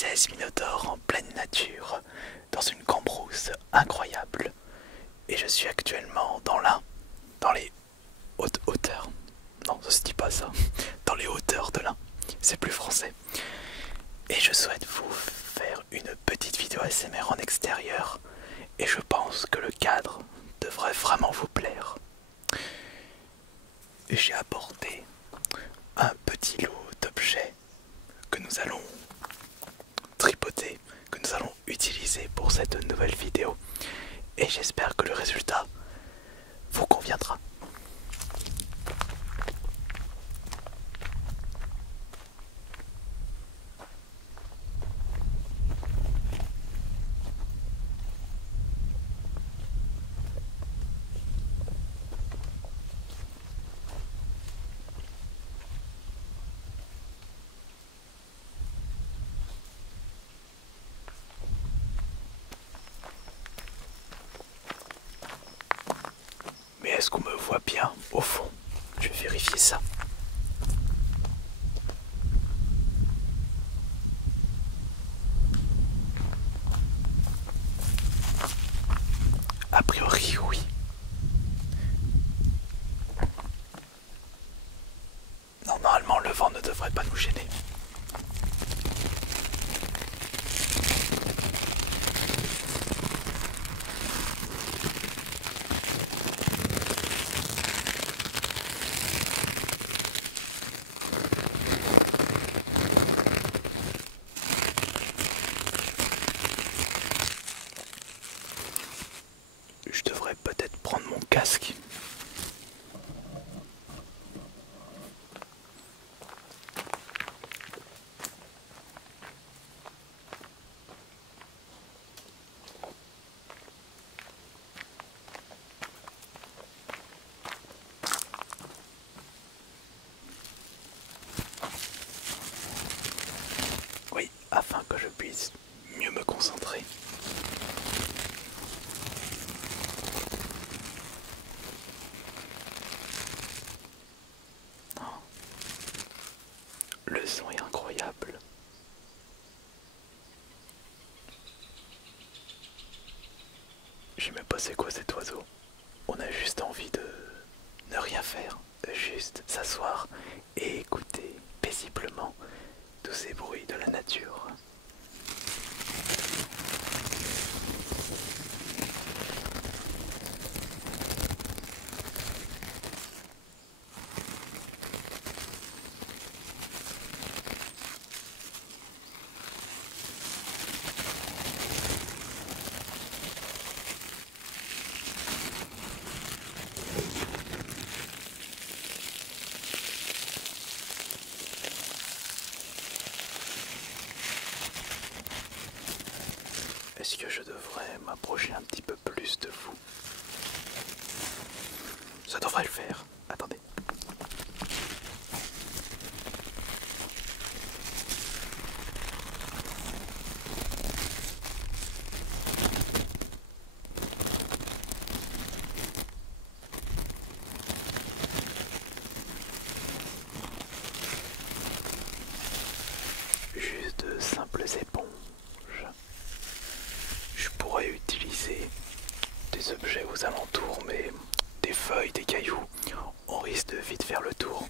16 minotaures en pleine nature, dans une cambrousse incroyable. Et je suis actuellement dans les hautes hauteurs. Non, ça se dit pas ça. Dans les hauteurs de l'Ain. C'est plus français. Et je souhaite vous faire une petite vidéo ASMR en extérieur. Et je pense que le cadre devrait vraiment vous plaire. J'ai apporté un petit lot d'objets que nous allons tripoter, que nous allons utiliser pour cette nouvelle vidéo. Et j'espère que le résultat vous conviendra. Mais est-ce qu'on me voit bien au fond? Je vais vérifier ça. A priori, oui. Non, normalement, le vent ne devrait pas nous gêner. Je devrais peut-être prendre mon casque. Oui, afin que je puisse mieux me concentrer. Le son est incroyable. Je sais même pas c'est quoi cet oiseau. On a juste envie de ne rien faire, de juste s'asseoir et écouter paisiblement tous ces bruits de la nature. Est-ce que je devrais m'approcher un petit peu plus de vous? Ça devrait le faire. Attendez. Juste de simples éponges. Je pourrais utiliser des objets aux alentours, mais des feuilles, des cailloux, on risque de vite faire le tour.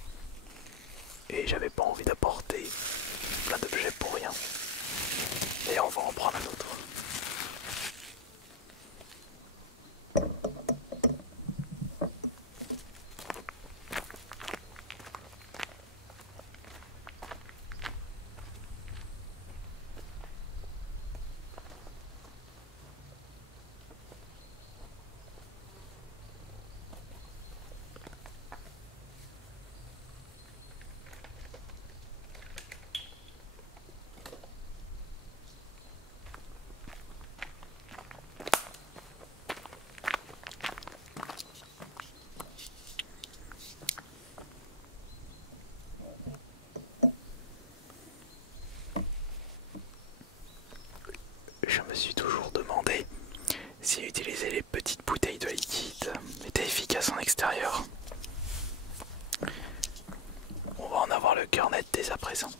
Et j'avais pas envie d'apporter plein d'objets pour rien. D'ailleurs, on va en prendre un autre. Je me suis toujours demandé si utiliser les petites bouteilles de liquide était efficace en extérieur. On va en avoir le cœur net dès à présent.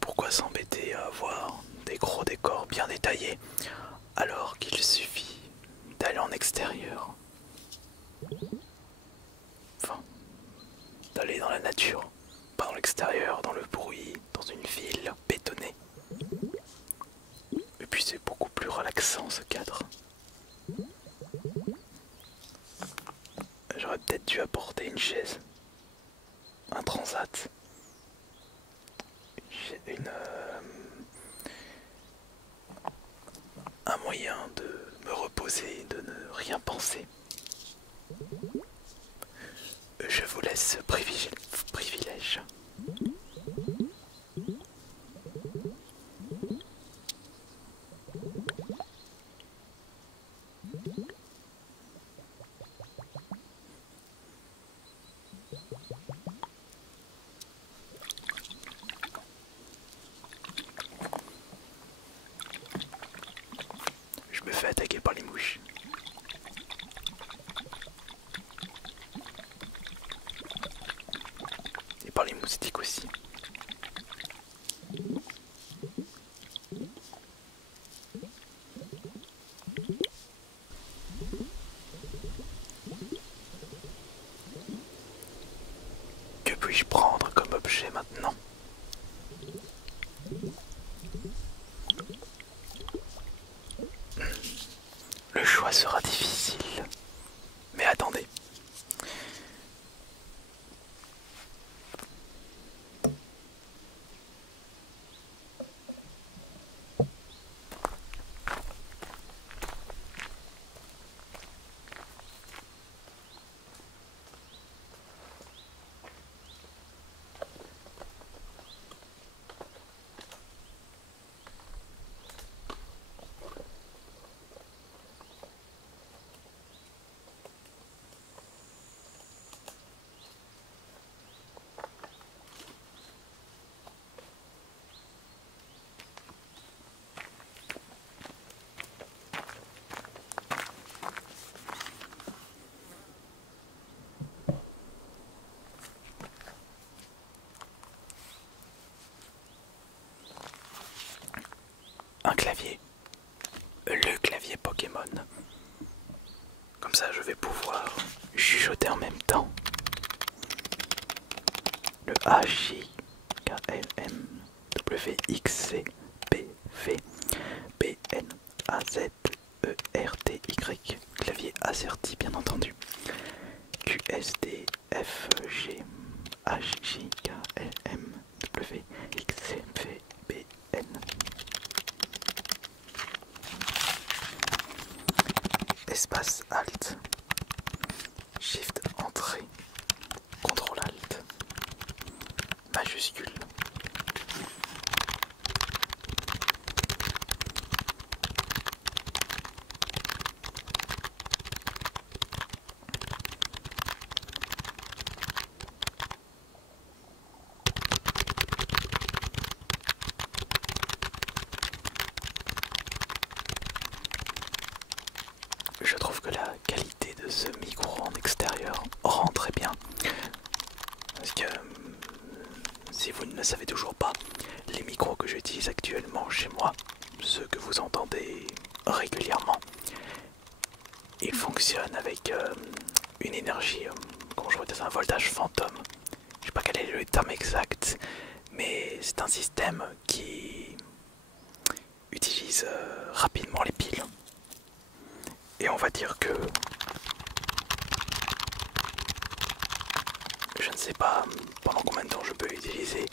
Pourquoi s'embêter à avoir des gros décors bien détaillés alors qu'il suffit d'aller en extérieur? Enfin, d'aller dans la nature, pas dans l'extérieur, dans le bruit, dans une ville bétonnée. Et puis c'est beaucoup plus relaxant ce cadre. J'aurais peut-être dû apporter une chaise, un transat, un moyen de me reposer, de ne rien penser. Je vous laisse ce privilège. Je me fais attaquer par les mouches. Et par les moustiques aussi. Que puis-je prendre comme objet maintenant? Le choix sera difficile. Mais attendez. Un clavier. Le clavier Pokémon. Comme ça, je vais pouvoir chuchoter en même temps. Le HJKLMWXCBVBNAZERTY. Clavier AZERTY, bien entendu. QSDFGHJKLMWXCBN. Espace Alt, Shift Entrée, Contrôle Alt, majuscule. Je trouve que la qualité de ce micro en extérieur rend très bien. Parce que si vous ne le savez toujours pas, les micros que j'utilise actuellement chez moi, ceux que vous entendez régulièrement, ils fonctionnent avec une énergie, comment je vois, un voltage fantôme. Je sais pas quel est le terme exact, mais c'est un système qui utilise rapidement les piles. Et on va dire que je ne sais pas pendant combien de temps je peux utiliser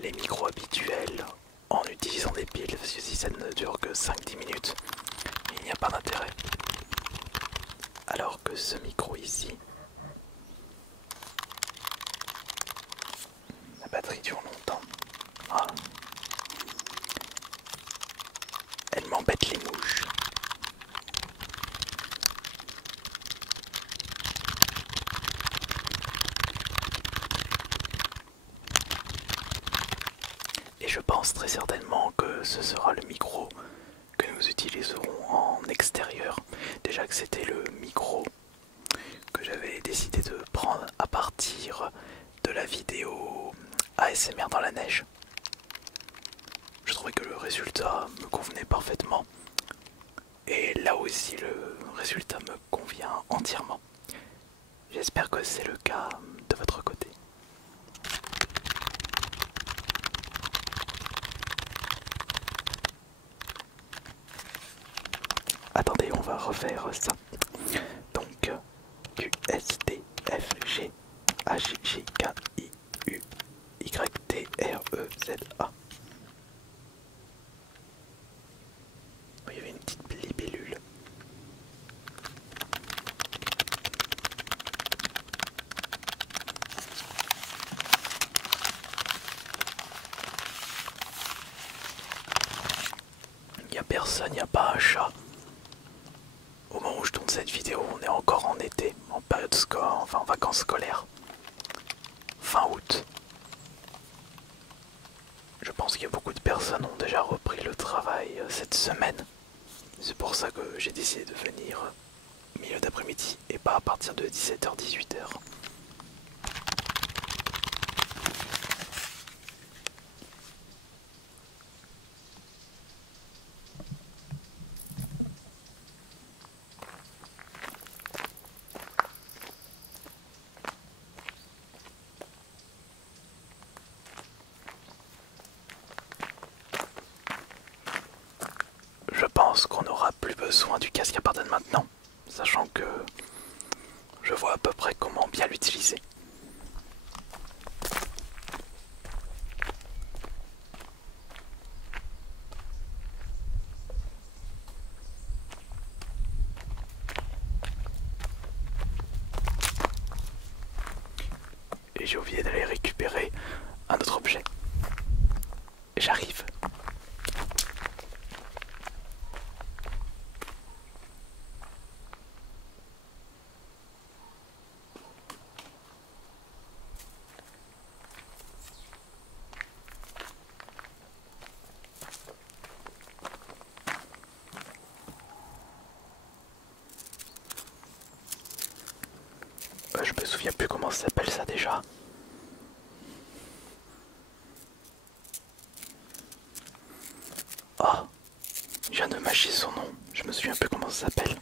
les micros habituels en utilisant des piles, parce que si ça ne dure que 5-10 minutes, il n'y a pas d'intérêt. Alors que ce micro ici, la batterie dure longtemps. Ah. Elle m'embête les mouches. Et Et je pense très certainement que ce sera le micro que nous utiliserons en extérieur. Déjà que c'était le micro que j'avais décidé de prendre à partir de la vidéo ASMR dans la neige. Je trouvais que le résultat me convenait parfaitement. Et là aussi le résultat me convient entièrement. J'espère que c'est le cas de votre côté. Attendez, on va refaire ça. Donc, Q, S, T, F, G, H, J, K, I, U, Y, T, R, E, Z, A. Il y avait une petite libellule. Il n'y a personne, il n'y a pas un chat. Au moment où je tourne cette vidéo, on est encore en été, en période scolaire, enfin en vacances scolaires. Fin août. Je pense que beaucoup de personnes ont déjà repris le travail cette semaine. C'est pour ça que j'ai décidé de venir milieu d'après-midi et pas à partir de 17h-18h. Je pense qu'on n'aura plus besoin du casque à partir de maintenant, sachant que je vois à peu près comment bien l'utiliser. Et j'ai oublié d'aller récupérer un autre objet. J'arrive. Je me souviens plus comment ça s'appelle ça déjà. Oh, je viens de mâcher son nom. Je me souviens plus comment ça s'appelle.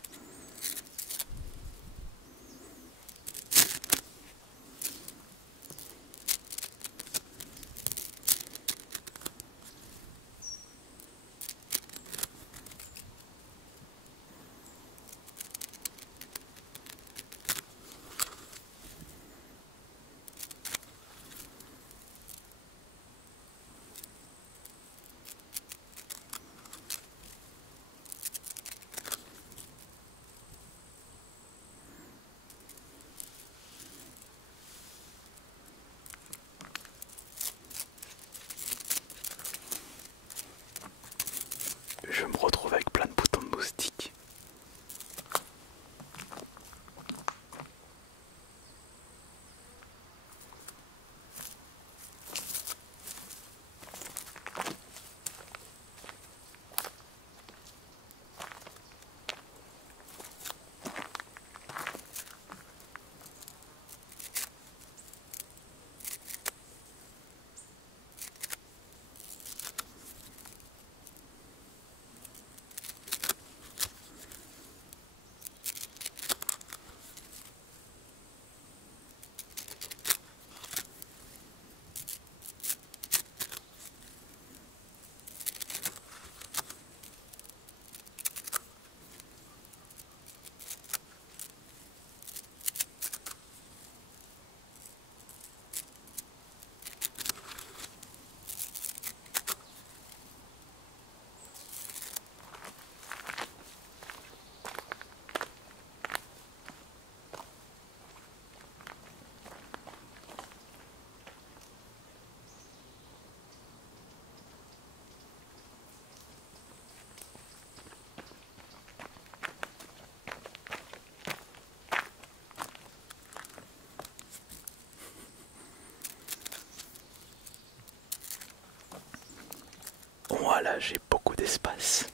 moi là j'ai beaucoup d'espace.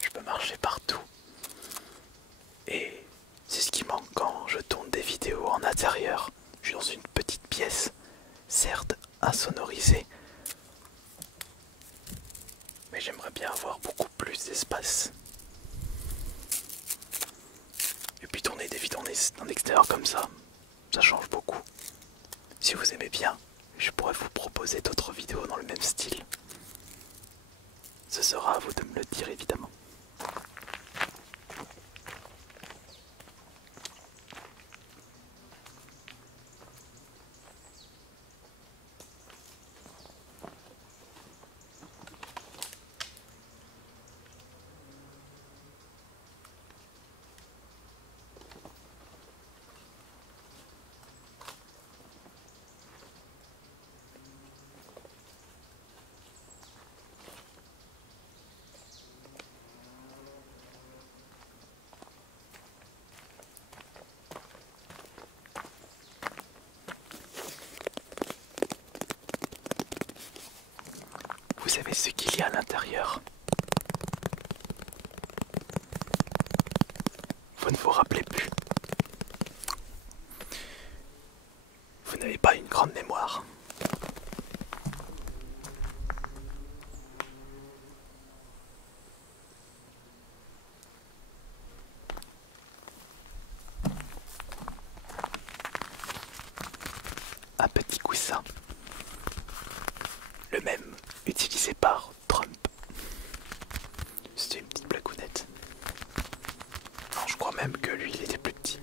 Je peux marcher partout. Et c'est ce qui manque quand je tourne des vidéos en intérieur. Je suis dans une petite pièce, certes insonorisée, mais j'aimerais bien avoir beaucoup plus d'espace. Et puis tourner des vidéos en extérieur comme ça change beaucoup. Si vous aimez bien, je pourrais vous proposer d'autres vidéos dans le même style. Ce sera à vous de me le dire évidemment. Vous savez ce qu'il y a à l'intérieur? Vous ne vous rappelez plus. Vous n'avez pas une grande mémoire. Un petit coussin. Le même utilisé par Trump. C'était une petite blagounette. Non, je crois même que lui, il était plus petit.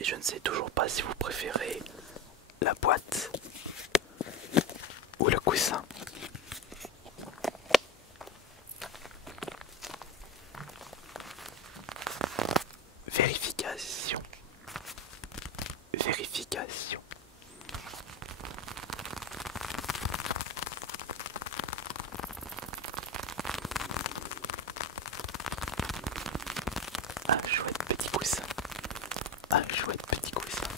Et je ne sais toujours pas si vous préférez la boîte ou le coussin. Vérification. Vérification. Un chouette petit coussin. Un chouette petit coussin.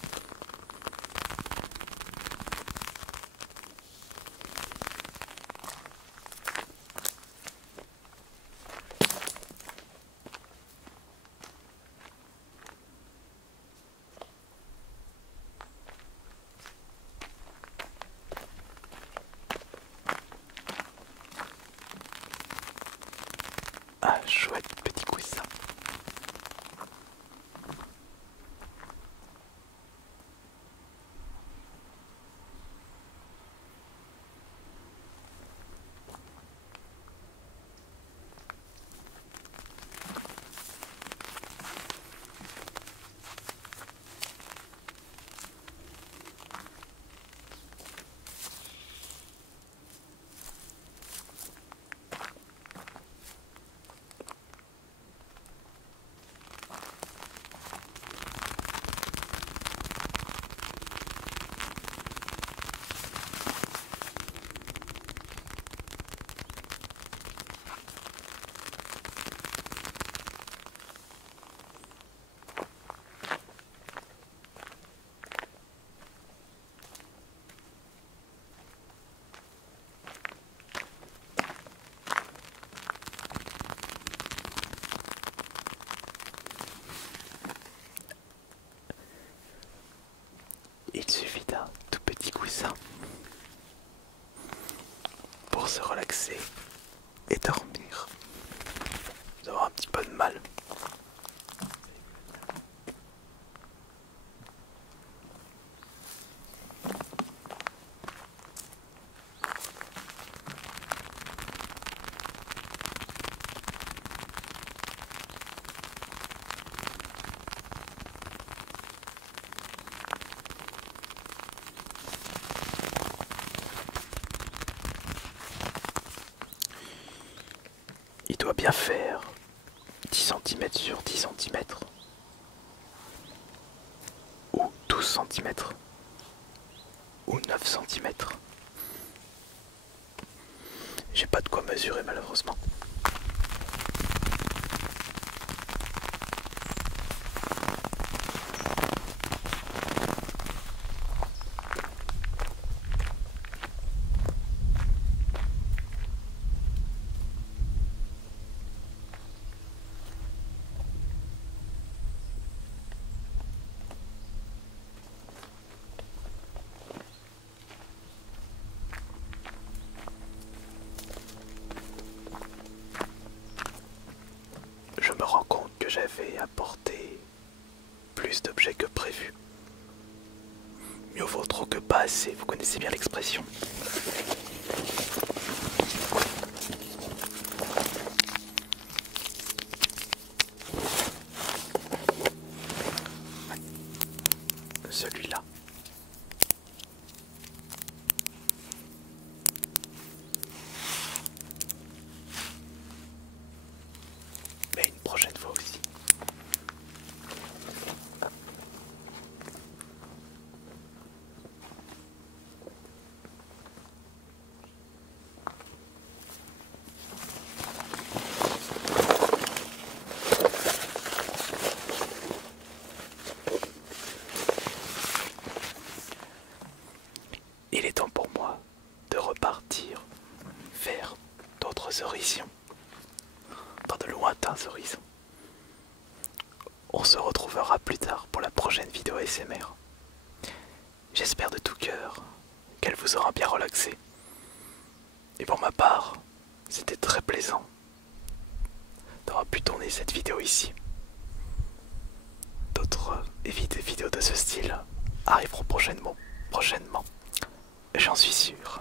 Un chouette petit coussin. Il suffit d'un tout petit coussin pour se relaxer et dormir. Vous avez un petit peu de mal, bien faire 10 cm sur 10 cm ou 12 cm ou 9 cm. J'ai pas de quoi mesurer malheureusement. Je me rends compte que j'avais apporté plus d'objets que prévu. Mieux vaut trop que pas assez, vous connaissez bien l'expression. Celui-là. Mais une prochaine fois aussi. Il est temps pour moi de repartir vers d'autres horizons, dans de lointains horizons. On se retrouvera plus tard pour la prochaine vidéo ASMR. J'espère de tout cœur qu'elle vous aura bien relaxé. Et pour ma part, c'était très plaisant d'avoir pu tourner cette vidéo ici. D'autres vidéos de ce style arriveront prochainement. J'en suis sûr.